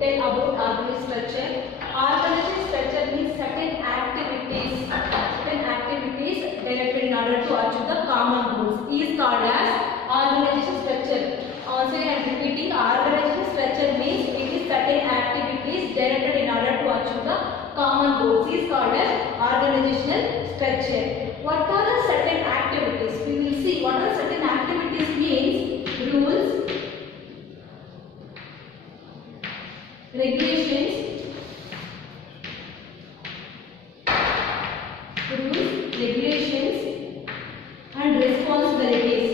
tell about organizational structure. Organizational structure means certain activities directed in order to achieve the common goals is called as organizational structure. Also, I am repeating, organizational structure means it is certain activities directed in order to achieve the common goals is called as organizational structure. What are the certain activities? We will see what are certain activities means rules, regulations, and responsibilities.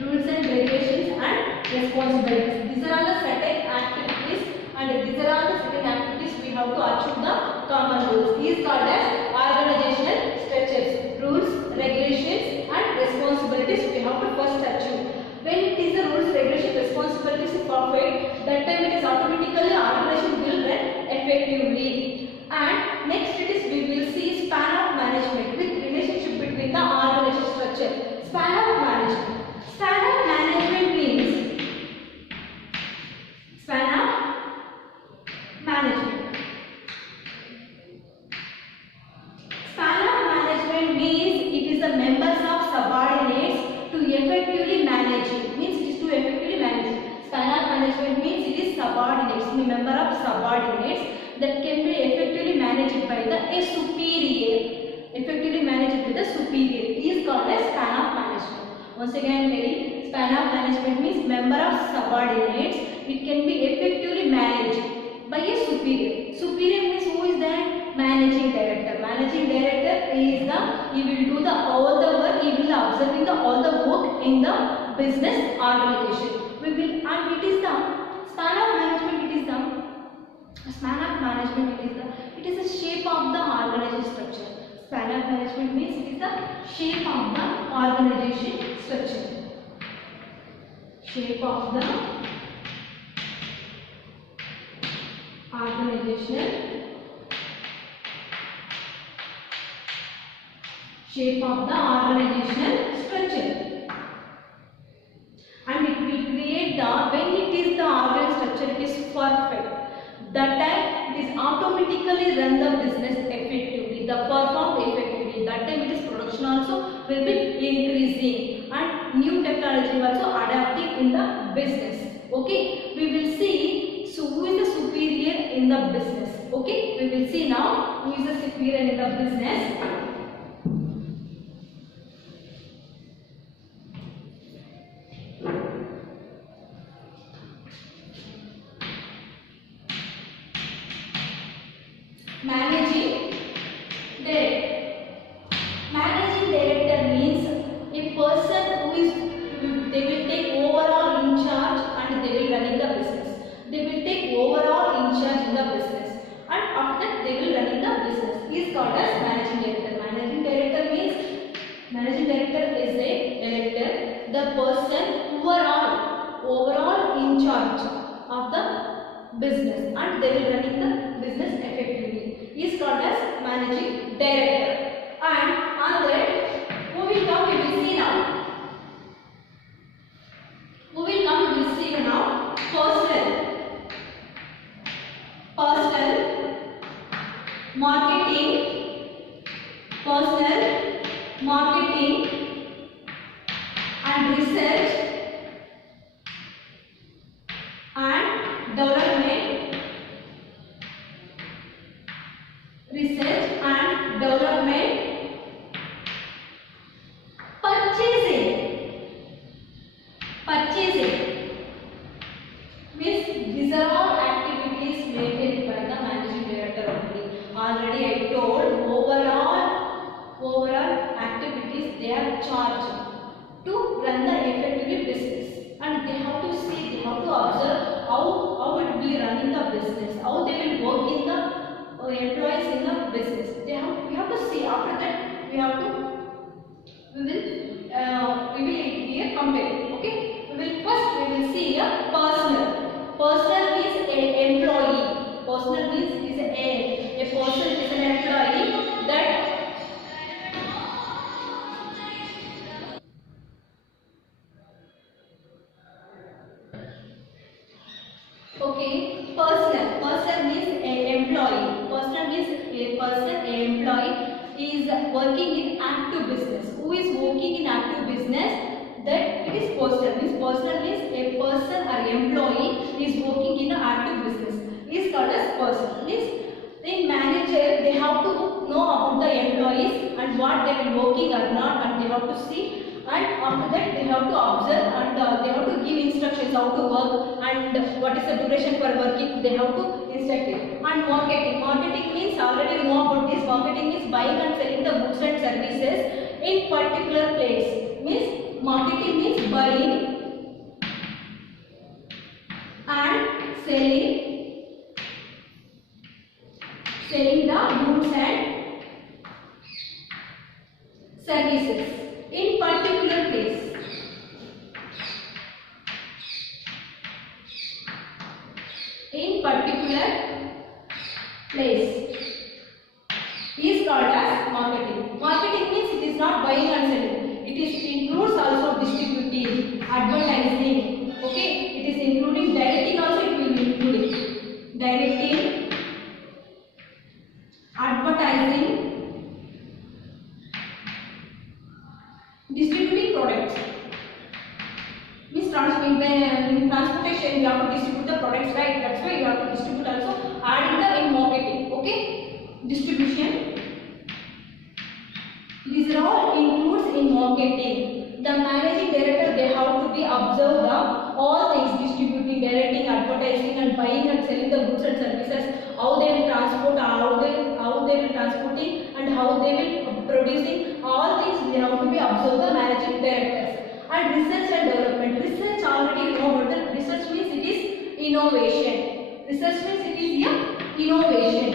Rules and regulations and responsibilities. These are all the certain activities, and these are all the certain activities we have to achieve the common goals. These are called as organizational structures. Rules, regulations, and responsibilities we have to first achieve. When it is the rules, regulations, responsibilities is perfect, that time it is automatically organization will run effectively. And next it is we will see span of management with relationship between the organization structure. Span of management. Span of management means span of management. Span of management means it is the members of subordinates to effectively manage it. Means it is to effectively manage it. Span of management means it is subordinates, the member of subordinates that can be effectively managed by the superior. Effectively managed by the superior is called as span of management. Once again, span of management means member of subordinates. It can be effectively managed by a superior. Superior means who is that? Managing director. Managing director is the, he will do the all the work, he will observing the all the work in the business organization. We will, and it is the span of management, it is the span of management, it is the shape of the organization structure. Span of management means it is the shape of the organization structure. Shape of the organizational structure. And it will create the, when it is the organizational structure, it is perfect. That time it is automatically run the business effectively, the perform effectively. That time it is production also will be increasing and new technology also adapting in the business. Okay, we will see so who is the superior in the business. Okay, we will see now who is the superior in the business. Managing director. Managing director means a person who is, they will take overall in charge and they will running the business. They will take overall in charge in the business, and after that they will running the business. He is called as managing director. Managing director means, managing director is a director, the person who are overall in charge of the business and they will running the business effectively is called as managing director. And on that who will come, we will see now. Who will come, we will see now. Personnel, marketing, personnel, marketing and research and development. Research and development. Purchasing means these are all activities maintained by the managing director only. Already I told overall activities they are charged to run the effectively business, and they have to see, they have to observe how it will be running the business, how they will work in the employees in the business. We have to see. After that we will here compare. Okay, we will see a personnel. Personnel means a employee. Personnel means is a person is an employee that Okay, personal. Personal means a employee. Personal means a person, a employee is working in active business. Who is working in active business? That it is personal. Means personal means a person or employee is working in an active business. Is called as personal. Means in manager they have to know about the employees and what they will working or not, and they have to see. And after that they have to observe, and they have to give instructions how to work and what is the duration for working, they have to instruct it. And marketing. Marketing means already we know about this. Marketing is buying and selling the goods and services in particular place. Means marketing means buying and selling the goods and services in particular place. In particular place is called as marketing. Marketing means it is not buying and selling. It is includes also distributing, advertising. Okay, it is including directing also. It will be including directing, advertising, distributing products. Means in transportation you have to distribute the products, right? That's why you have to distribute also. Adding the in marketing. Okay, distribution. These are all includes in marketing. The managing director they have to be observe the all things: distributing, directing, advertising, and buying and selling the goods and services. How they will transport, how they will transporting, and how they will producing. All things they have to be observed the managing directors. And research and development. Research already you know about that. Research means it is innovation. Research means it is innovation.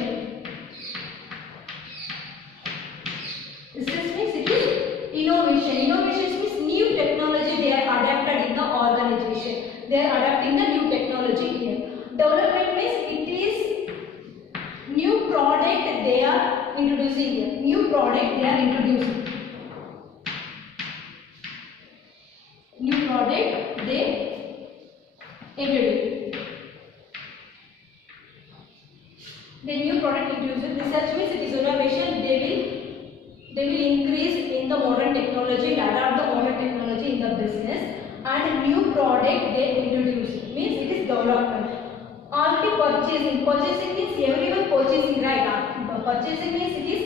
Research means it is innovation. Innovation means new technology they are adapted in the organization. They are adapting the new technology here. Development means it is new product they are introducing here. New product they are introducing. New product they introduce. The new product introduces. Research means it is innovation. They will increase in the modern technology and adapt the modern technology in the business. And new product they introduce means it is development. Already purchasing. Purchasing means everyone purchasing, right? Purchasing means it is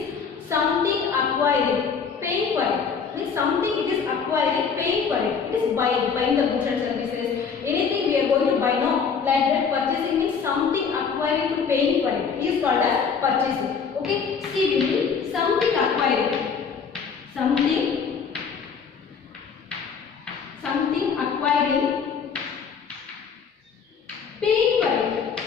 something acquiring, paying for it. Means something it is acquiring, paying for it. It is buying the goods and services. Anything we are going to buy now, like that. Purchasing means something acquiring to paying for it. It is called as purchasing. Okay, CBD, something acquiring, something acquiring, paying for it,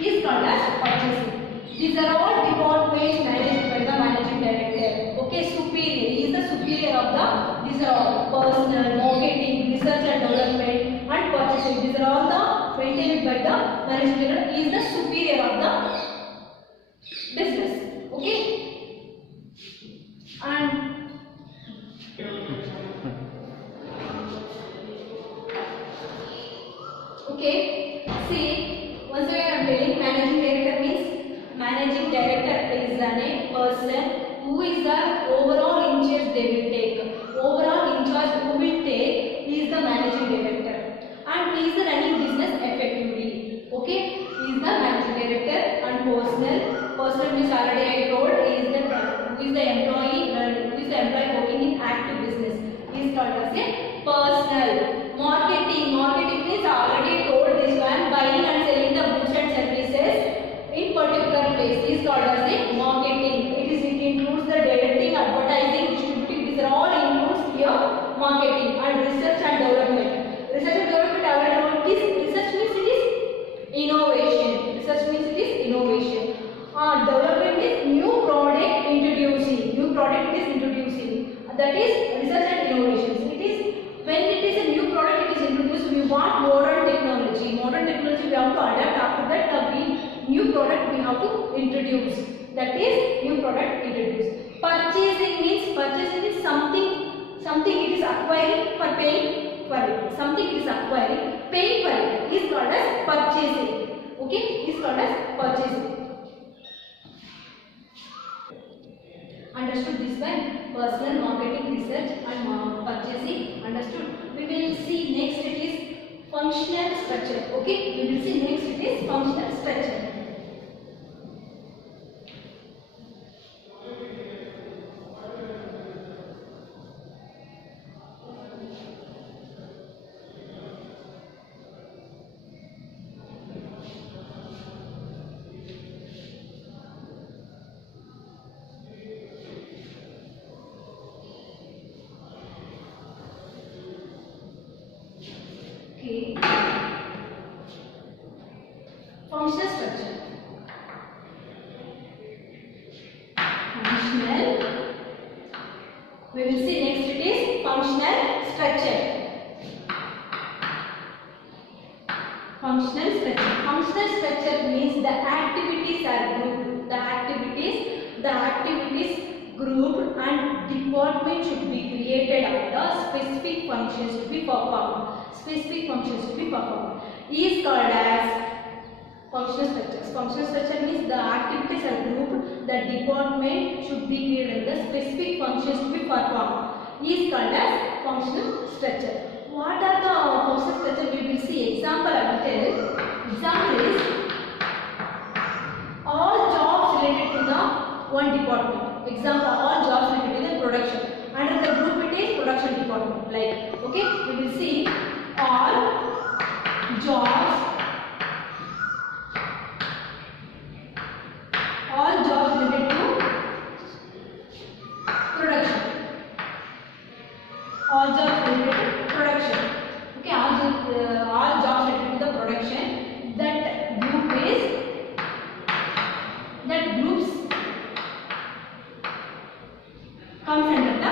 is called as purchasing. These are all departments managed by the managing director. Okay, superior. He is the superior of the. These are all personal, marketing, research and development, and purchasing. These are all the maintained by the managing director. He is the superior of the business. Okay, and okay. See, once again I am telling managing director means. Managing director is a person who is the overall in charge they will take. Overall in charge who will take is the managing director, and he is the running business effectively. Okay, he is the managing director. And personal means already I told who is the employee working in active business. He is called as a personal. Marketing means already told this one, buying and selling the goods and services in particular place is called as a marketing. It includes the directing, advertising, distributing. These are all includes here marketing. And research and development. Research and development research means it is innovation. Research means it is innovation. Development is new product introducing. New product is introducing. That is research and innovation. It is when it is a new product it is introduced. We want modern technology. Modern technology we have to adapt. After that new product we have to introduce. That is new product introduced. Purchasing means something it is acquiring for paying for it. Something is acquiring, paying for it is called as purchasing. Okay, is called as purchasing. Understood this one? Personal, marketing, research and purchasing. Understood? We will see next it is functional structure. Okay, we will see next it is functional structure. Okay. Functional structure. Functional. We will see next it is functional structure. Functional structure. Functional structure means the activities are grouped. The activities grouped and department should be created of the specific functions to be performed. Specific functions to be performed is called as functional structures. Functional structure means the activities are grouped, the department should be created, the specific functions to be performed is called as functional structure. What are the functional structure? We will see. Example I will tell. Example is all jobs related to the one department. Example, all jobs related to the production. Under the group it is production department. Like, okay, we will see all jobs related to production. All jobs related to production. Okay, all jobs related to the production. That groups comes under the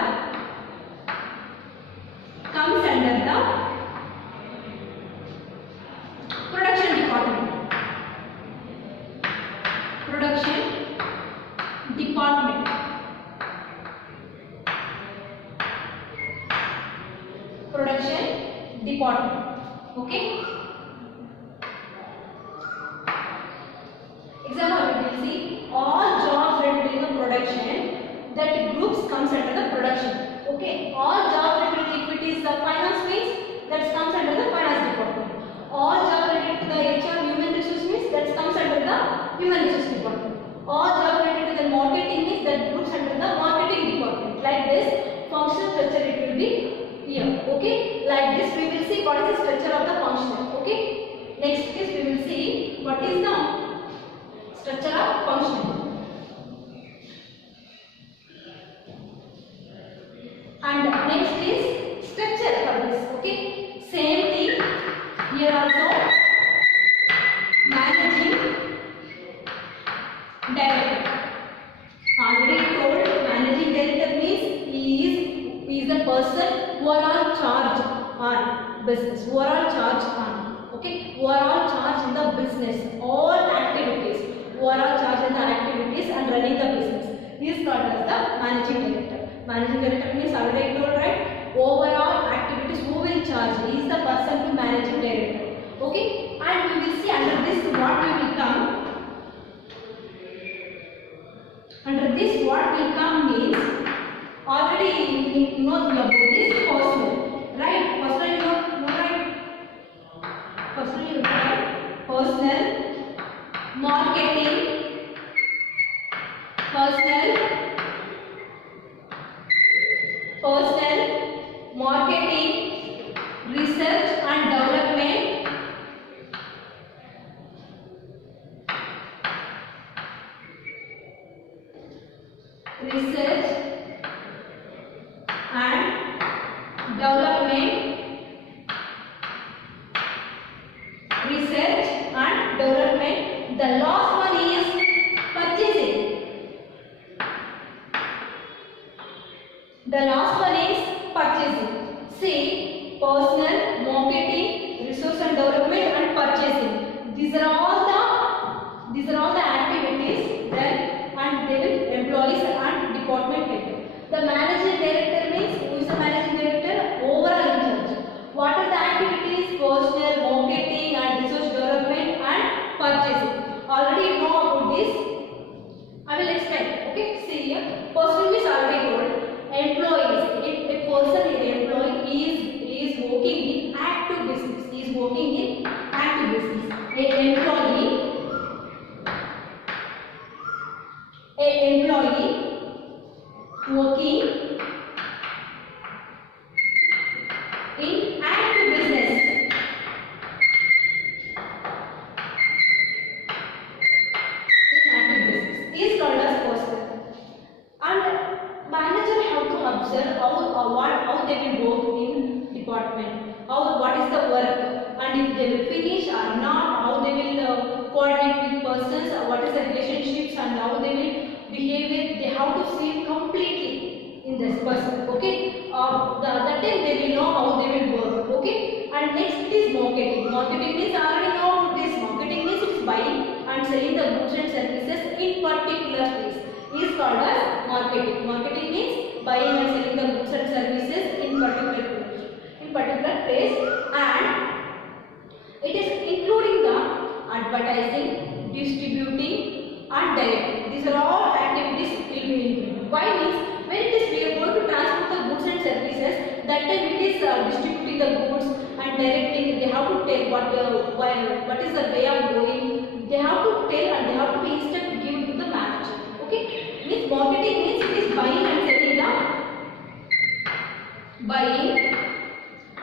production department. Production department. Production department. Okay. Example we will see all jobs related to the production, that groups comes under the production. Okay. All jobs related, if it is the finance means, that comes under the finance department. All jobs related to the HR human resource means, that comes under the human resource department. All jobs related to the marketing means, that groups under the marketing department. Like this functional structure it will be here. Okay, like this we will see what is the structure of the functional. Okay, next is we will see what is the structure of functional. And next is structure for this. Okay, same thing here also. Managing director. Already told, managing director means he is the person who are all charge on business, who are all charge on, okay, who are all charge in the business, all activities, who are all charge in the activities and running the business. He is called as the managing director. Managing director means already told, right? Overall activities, who will charge? He is the person to managing director. Okay, and we will see under this what will come. Under this what will come means, already you know about this personal, right? Personal you know right? Personal you know right? Personal, marketing, marketing, research and development, research and development. The last one is purchasing. The last one is purchasing. See, personal, marketing, resource and development and purchasing. These are all the activities done and they will employees and department head. The managing director means, who is the managing director? Overall in charge. in active business. In active business is called as person. And manager have to observe how they will work in department, what is the work, and if they will finish or not, how they will coordinate with persons, what is the relationships, and how they will behave it. They have to see completely in this person. Okay, that time they will know how they will work. Okay, and next it is marketing. Marketing means already know this. Marketing means it is buying and selling the goods and services in particular place. Is called as marketing. Marketing means buying and selling the goods and services in particular place, and it is including the advertising, distributing, and directing. These are all activities will be included. Why means when it is we are going to transport the goods and services, that time it is distributing the goods and directing. They have to tell what is the way of going. They have to tell and they have to be instructed given to the manager. Okay, means marketing means it is buying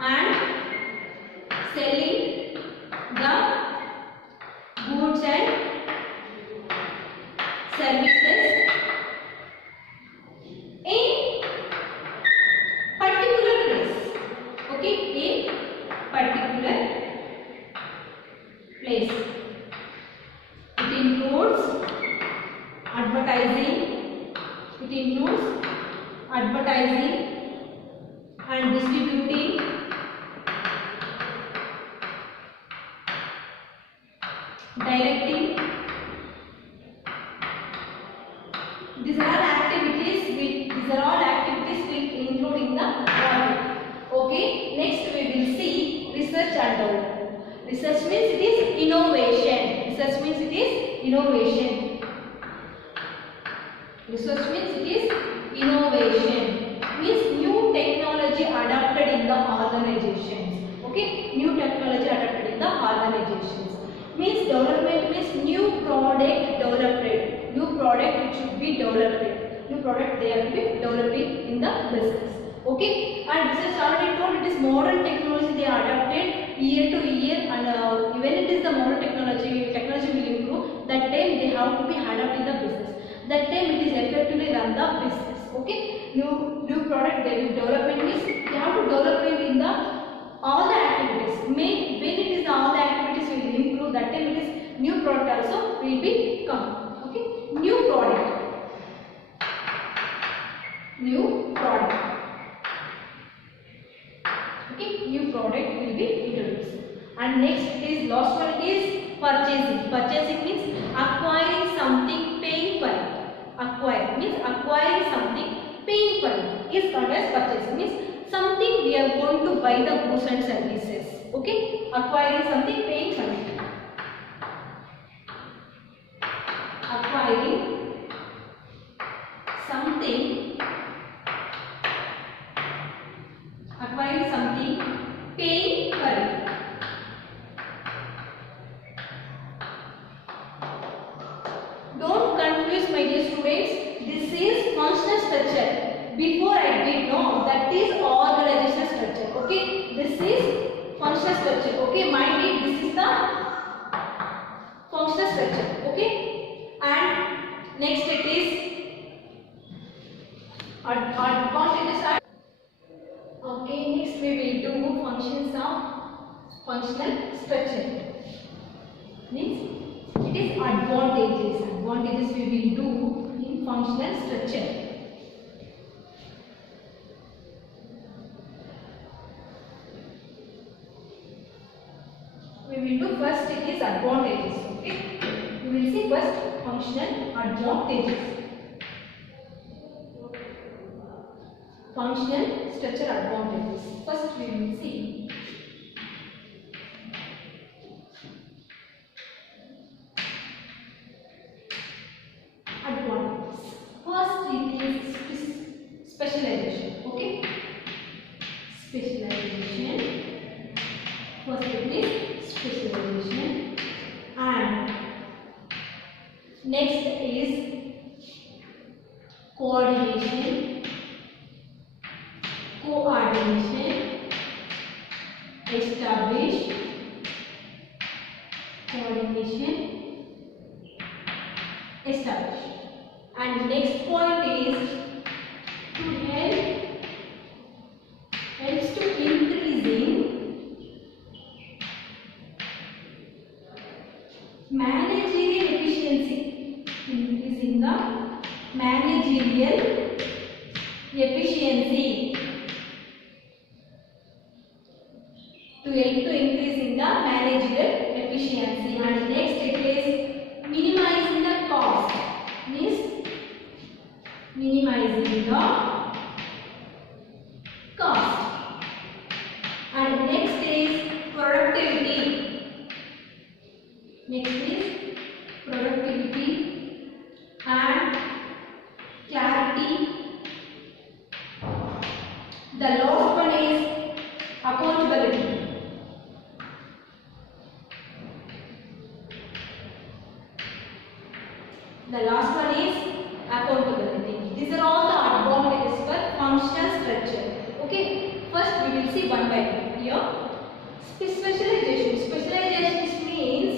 and selling the goods and services in particular place. Okay, in particular place. It includes advertising and distributing, directing. These are all activities will including the market. Okay, next we will see research and development. Research means it is innovation. Research means it is innovation. Research means it is innovation. Means new technology adopted in the organizations. Okay, new technology adopted in the organizations. Means development means new product developed. New product which should be developed. New product they are to be developing in the business. Okay, and research already told it is modern technology they are adopted year to year, and when it is the modern technology will improve. That time they have to be adopted in the business. That time it is effectively run the business. Okay, new product they will development means they have to development in the all the activities. When it is all the activities will improve, that time it is new product also will be come. Okay, new product. Okay, new product will be introduced. And next is last one is purchasing. Purchasing means acquiring something, paying for it. Acquire means acquiring something, paying for it is called as purchasing. Means something we are going to buy the goods and services. Okay, acquiring something, paying for it. Acquiring something, paying for it. Don't confuse my dear students. This is functional structure. Before I did know that is organizational structure. Okay, this is functional structure. Okay, mind it. This is the functional structure. Okay, and next it is advantages. Okay, next we will do functions of functional structure. Means it is advantages. Advantages we will do in functional structure. We will do first it is advantages. Okay, we will see first functional advantages. Functional structure advantages. First we will see advantages. First it is specialization. Okay, specialization. First it is specialization, and next is coordination. coordination, establish, coordination, establish. And next point is to helps to increasing managerial efficiency, increasing the managerial efficiency, to help to increasing the managerial efficiency. And next it is minimizing the cost, means minimizing the cost. And next is productivity. Next is productivity and clarity. The last one is accountability. The last one is accountability. These are all the advantages for functional structure. Okay, first we will see one by one. Here, specialization. Specialization means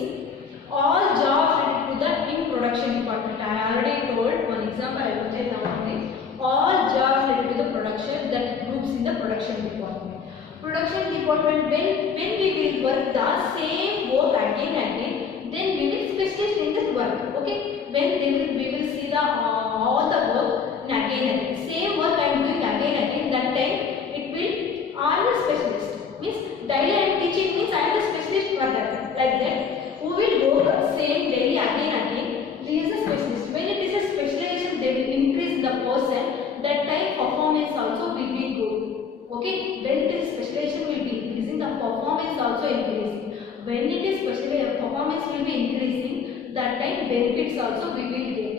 all jobs related to the in production department. I already told one example. I will tell now only. All jobs related to the production that groups in the production department. Production department, when we will work the same work again and again, then we will specialize in this work. Okay, when we will see the all the work again and again. Same work I am doing again and again. That time it will I am a specialist. Means daily I am teaching means I am a specialist for that. Like that, who will work same daily again and again. He is a specialist. When it is a specialization, they will increase the person. That time performance also will be good. Okay, when it is specialization will be increasing, the performance also increasing. When it is specialization, performance will be increasing. That time benefits also we will get.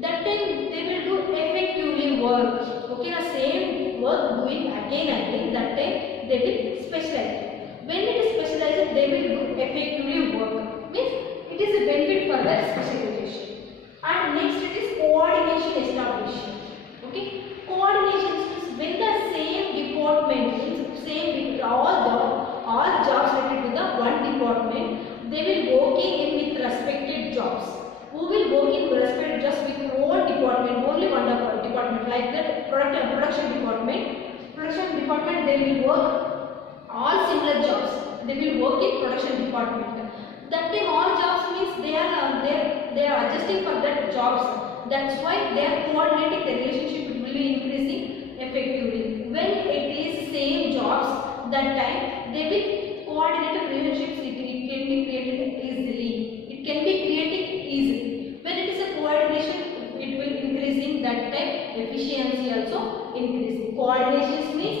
That time they will do effectively work. Okay, the same work doing again and again. That time they will specialize. When it is specialized, they will do effectively work. Means it is a benefit for their specialization. And next it is coordination establishment. Okay, coordination is when the same department, same all jobs related to the one department, they will working in with respected jobs. Who will work in respect just with one department, only one department, like that production department. Production department they will work all similar jobs. They will work in production department. That time all jobs means they are adjusting for that jobs. That's why they are coordinating the relationship will be increasing effectively. When it is same jobs, that time they will coordinate relationships. It can be created easily. It can be created easily. When it is a coordination, it will increasing that time efficiency also increasing. Coordination means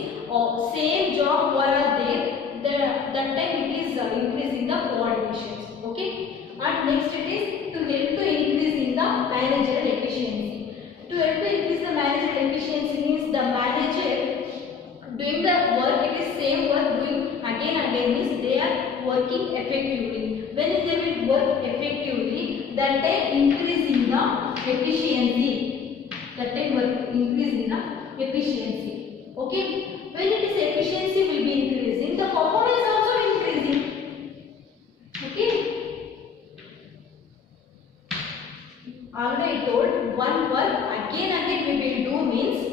same job what are there. That time it is increasing the coordinations. Okay. And next it is to help to increase in the managerial efficiency. To help to increase the managerial efficiency means the manager doing the work, it is same work doing again and again means they are working effectively. When they will work effectively, that time increasing the efficiency. That time work increasing the efficiency. Okay. When it is efficiency will be increasing, the performance also increasing. Okay. Already told one work again and again we will do means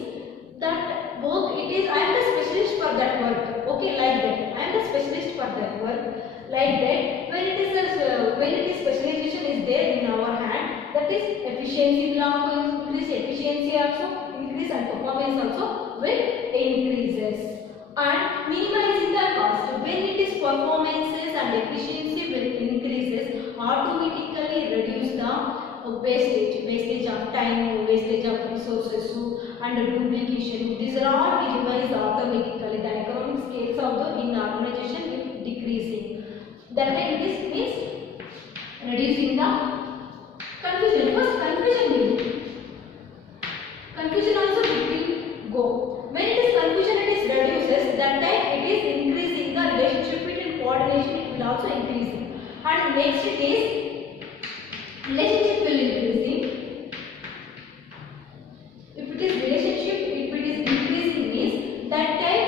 that work it is I am the specialist for that work. Okay, like that. I am the specialist for that work. Like that. When it is specialization is there in our hand, that is efficiency will also increase, efficiency also increase and performance also will increases. And minimizing the cost. When it is performances and efficiency will increases, automatically reduce the wastage of time, wastage of resources, and duplication. These are all revised automatically. The economic scales of the in organization will decreasing. That time this means reducing the confusion. First confusion will confusion also will go. When it is confusion it is reduces. That time it is increasing the relationship between coordination. It will also increasing. And next it is relationship will increasing. If it is relationship, if it is increasing means that time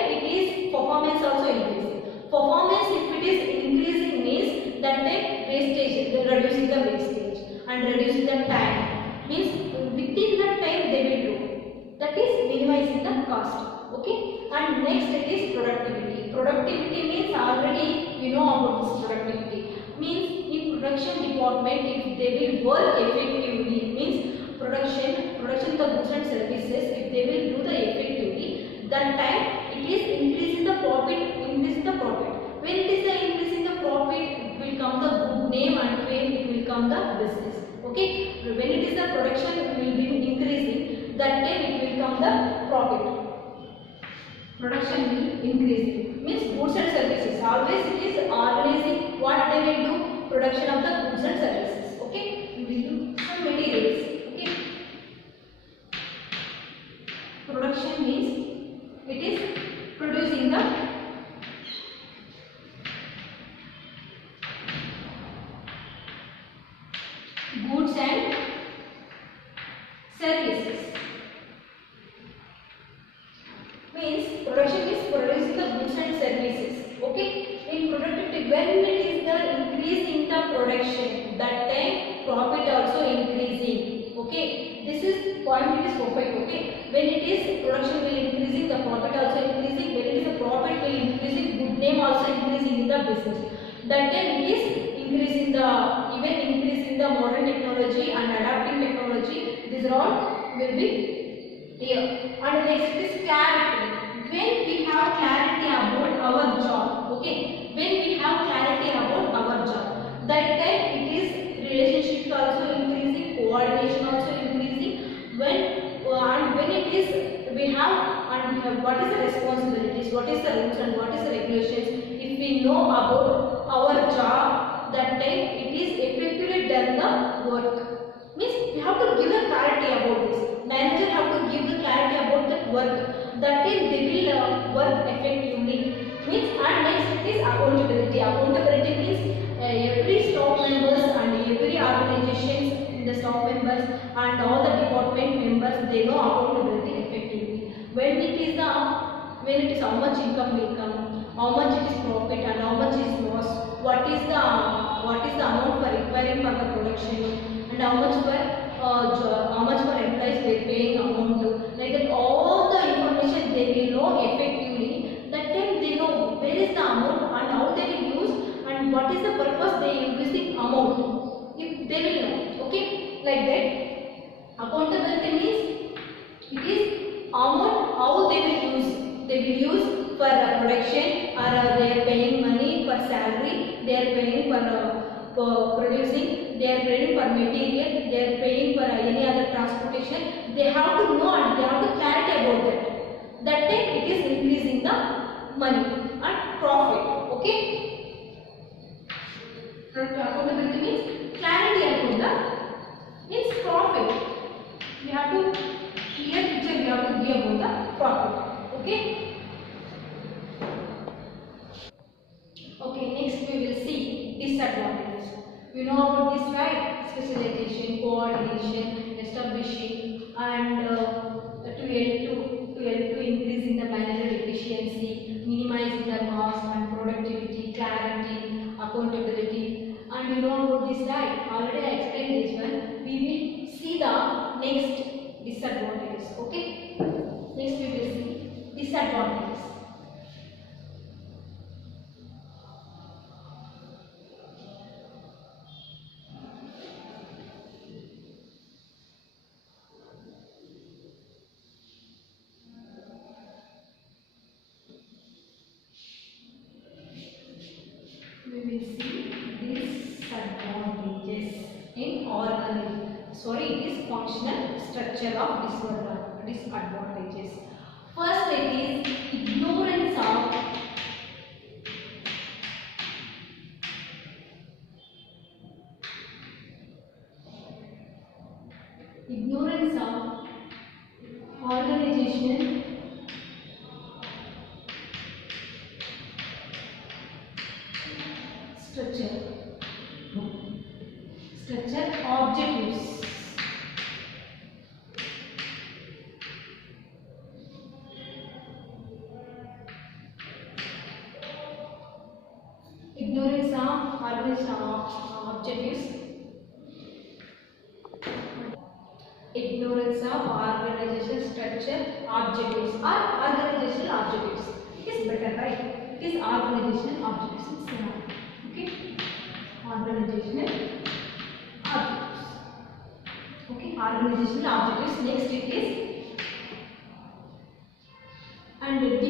And next it is productivity. Productivity means already you know about this productivity. Means in production department if they will work effectively, means production the goods and services, if they will do the effectively, that time it is increasing the profit, increasing the profit. When it is the increasing the profit, it will come the good name and fame, it will come the business. Okay, when it is the production will be increasing, that time it will come the profit. Production will increase, means goods and services, always it is organizing what they will do, production of the goods and services. Okay, we will do some materials. Okay, production means it is producing the goods and services. Means production is producing the goods and services. Okay, in productivity, when it is the increase in the production, that time profit also increasing. Okay, this is point, it is perfect. Okay, when it is production will increasing, the profit also increasing. When it is the profit will increasing, good name also increasing in the business. That time it is increasing the, even increasing the modern technology and adapting technology. These are all will be here. And next is clarity. When we have clarity about our job, okay, when we have clarity about our job, that time it is relationship also increasing, coordination also increasing. When and when it is we have, and what is the responsibilities, what is the rules and what is the regulations, if we know about our job, that time it is effectively done the work. Means we have to give the clarity about this. Manager have to give the clarity about that work. That time they will work effectively. Means, and next it is accountability. Accountability means every staff members and every organizations in the staff members and all the department members, they know accountability effectively. When it is the, when it is how much income will come, how much it is profit and how much is loss, what is the amount for requiring for the production, and how much for employees they are paying amount to, like that all the information they will know effectively. That time they know where is the amount and how they will use and what is the purpose they use the amount, if they will know. Okay, like that. Accountability means it is amount how they will use. They will use for production, or they are paying money for salary, they are paying for producing, they are paying for material, they are paying for any other transportation. They have to know and they have to clarity about that. That time it is increasing the money and profit. Okay, accountability means clarity about the means profit. We have to clear picture, we have to give about the profit. Okay. Okay, next we will see disadvantages. You know about this, right? Specialization, coordination, establishing, and to increasing the manager efficiency, minimizing the cost and productivity, clarity, accountability. And you know about this, right? Already I explained this one. We will see the next disadvantages. Okay? Next we will see disadvantages. We will see disadvantages in it is functional structure of disadvantages. First it is ignorance of organizational structure objectives. Ignorance of organizational objectives. Ignorance of organizational structure objectives or organizational objectives. organizational objectives. Okay, organizational objectives. Okay, organizational objectives. Next it is and difficult to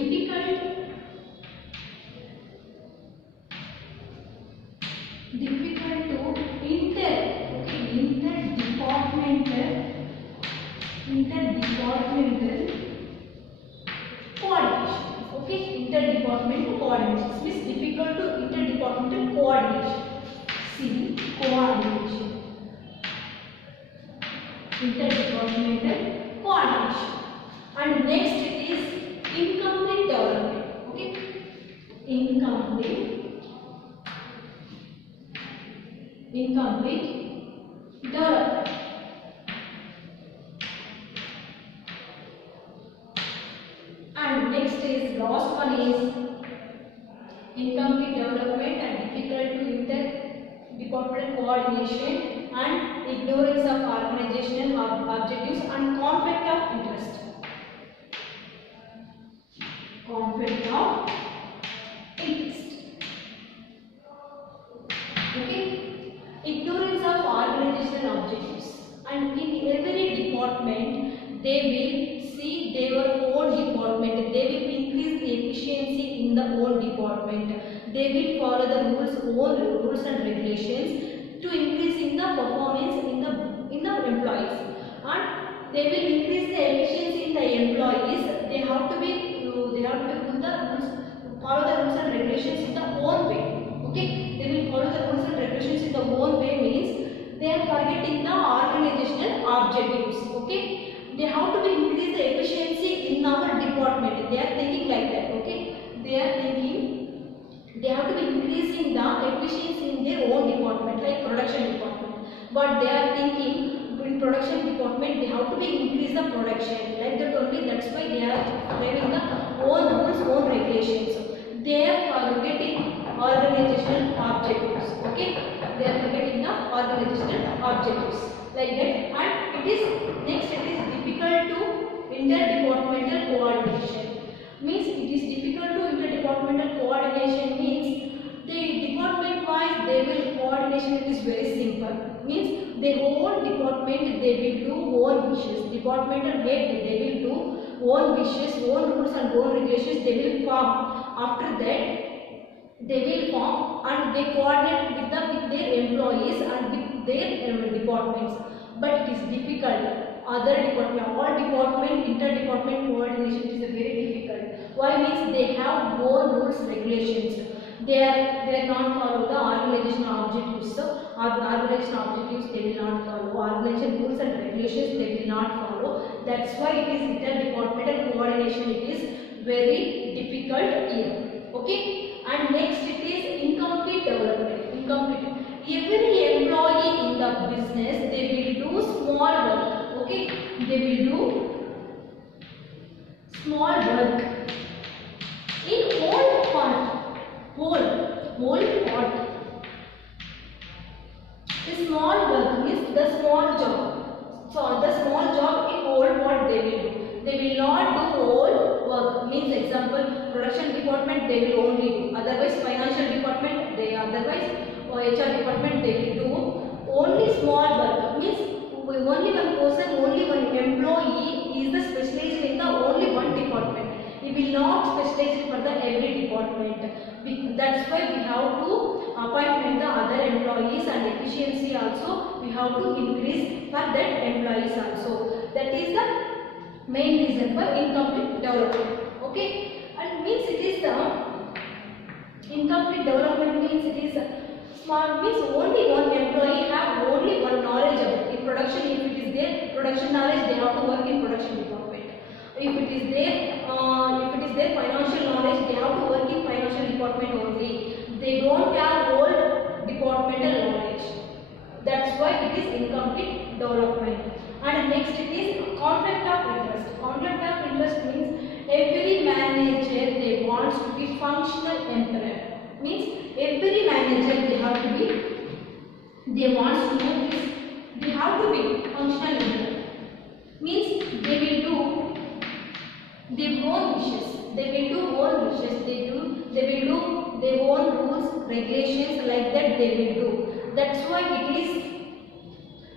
interdepartmental coordination. Okay, interdepartmental coordination means difficult to interdepartmental coordination. See, coordination, interdepartmental coordination. And next it is incomplete development. Okay, incomplete development. And next is last one is incomplete development and difficult to interdepartmental coordination and ignorance of organizational objectives and conflict of interest. Conflict of interest. Okay, ignorance of organizational objectives, and in every department they will see their own department, they will increase the efficiency in the own department, they will follow the own rules and regulations to increase in the performance in the employees, and they will increase the efficiency in the employees. They have to be follow the rules and regulations in the own way. Okay, they will follow the rules and regulations in the own way means they are targeting the organizational objectives. Okay, they have to be increase the efficiency in our department. They are thinking like that. Okay, they are thinking they have to be increasing the efficiency in their own department, like production department. But they are thinking in production department they have to be increase the production like that only. That's why they are having the own rules, own regulations. They are forgetting organizational objectives. Okay, they are forgetting the organizational objectives like that. And it is next, it is difficult to interdepartmental coordination. Means it is difficult to interdepartmental coordination means the department wise they will coordination. It is very simple. Means the whole department they will do own wishes. Departmental head they will do own wishes, own rules and own regulations they will form. After that they will form and they coordinate with their employees and with their departments. But it is difficult. Other department, all department, interdepartment coordination is very difficult. Why? Means they have own rules, regulations. They are not follow the organizational objectives. So organizational objectives they will not follow. Organizational rules and regulations they will not follow. That's why it is interdepartmental coordination. It is very difficult here. Okay. And next it is incomplete development. Incomplete. Every employee in the business they will do small work. Okay, they will do small work in whole part. The small work means the small job. So the small job in whole part they will do. They will not do whole work. Means example production department they will only do. Otherwise financial department they otherwise or HR department they will do only small work. Means only one person, only one employee is the specialized in the only one department. He will not specialize for the every department. That's why we have to appoint the other employees and efficiency also we have to increase for that employees also. That is the main reason for incomplete development. Okay, and means it is the incomplete development means it is small means only one employee have only one knowledge of in production. If it is their production knowledge they have to work in production department. If it is their financial knowledge they have to work in financial department only. They don't have whole departmental knowledge. That's why it is incomplete development. And next it is conflict of interest. Conflict of interest means every manager they wants to be functional emperor. Means every manager they have to be, they wants to know this, they have to be functional emperor. Means they will do their own wishes. They will do own wishes. They will do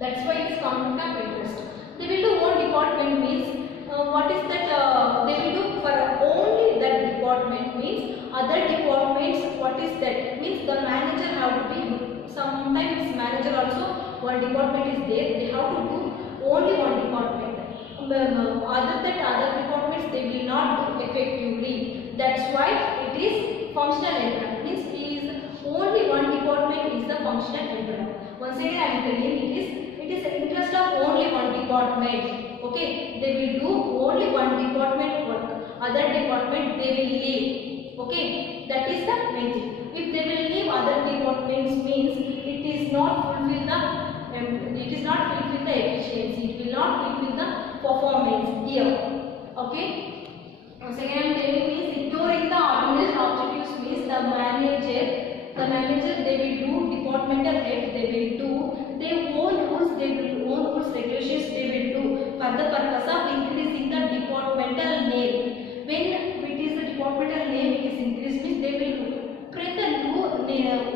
That's why it is conflict of interest. They will do own department means what is that? They will do for only that department means other departments. What is that? Means the manager have to be, sometimes manager also one department is there. They have to do only one department. Other than other departments they will not do effectively. That's why it is functional employee. Means only one department is the functional employee. Once again I am telling it is the interest of only one department. Okay, they will do only one department work. Other department they will leave. Okay, that is the main thing. If they will leave other departments means it is not fulfill the efficiency. It will not fulfill the performance here. Okay. Once again I am telling means ignoring the organized objectives means the manager they will do, departmental head they will do their own rules, regulations they will do for the purpose of increasing the departmental name. When it is the departmental name it is increased means they will create the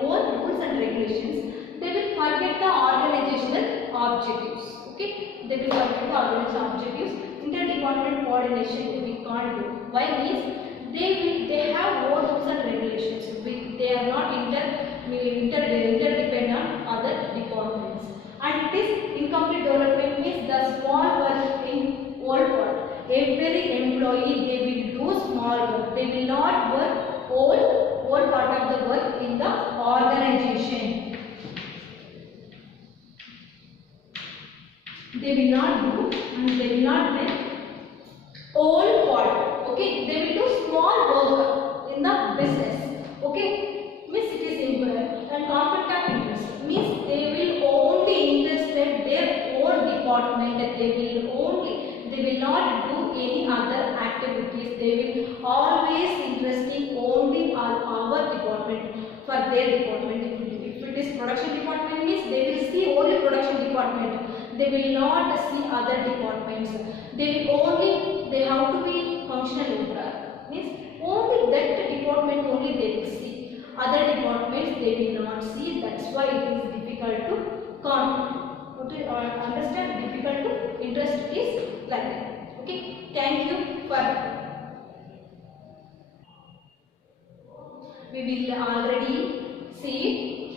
own rules and regulations. They will forget the organizational objectives. Okay, they will forget the organizational objectives. Interdepartment coordination we can't do. Why means they have own rules and regulations. They are not interdependent on other departments. And it is incomplete development means the small work in old part. Every employee they will do small work. They will not work whole part of the work in the organization. They will not do and they will not make all part. Okay, they will do small work in the business. Okay, means it is important. And conflict of interest means they will only interested their own department. They will not do any other activities. They will always interesting only on our department for their department. If it is production department means they will see only production department. They will not see other departments. They have to be functional employee. Means only that department only they will see. Other departments they will not see. That's why it is difficult to understand. Difficult to interest is like that. Okay. Thank you for. We will already see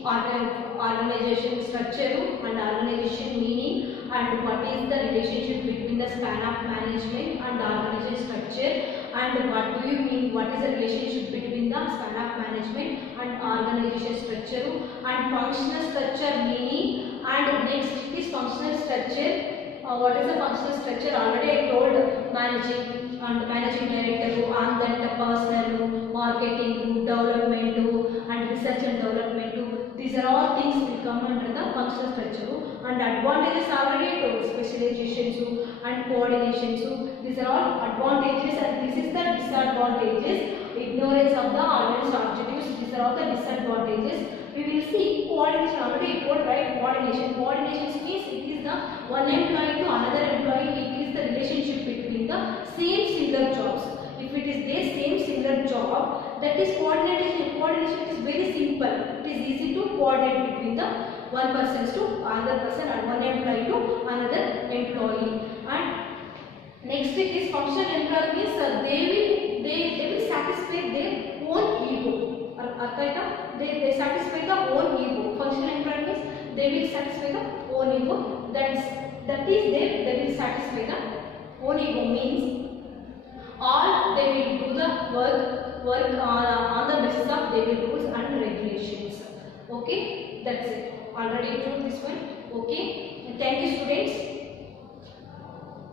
organization structure and organization meaning and what is the relationship between the span of management and the organization structure, and what do you mean, what is the relationship between the span of management and organization structure, and functional structure meaning, and next is functional structure. What is the functional structure? Already I told managing and managing director and then the personnel, marketing, development and research and development. These are all things will come under the functional structure. And advantages already told, specializations and coordination. These are all advantages and this is the disadvantages. Ignorance of the organized objectives. These are all the disadvantages. We will see coordination. Already told, right? Coordination means it is the one employee to another employee. It is the relationship between the same similar jobs. If it is their same similar job, that is coordination. Coordination is very simple. It is easy to coordinate between the one person to another person and one employee to another employee. And next it is functional employee means they will satisfy their own ego. They satisfy the own ego. Functional employee means they will satisfy the own ego. They will satisfy the own ego means or they will do the work on the basis of their rules and regulations. Okay, that's it. Already told this one. Okay, thank you students.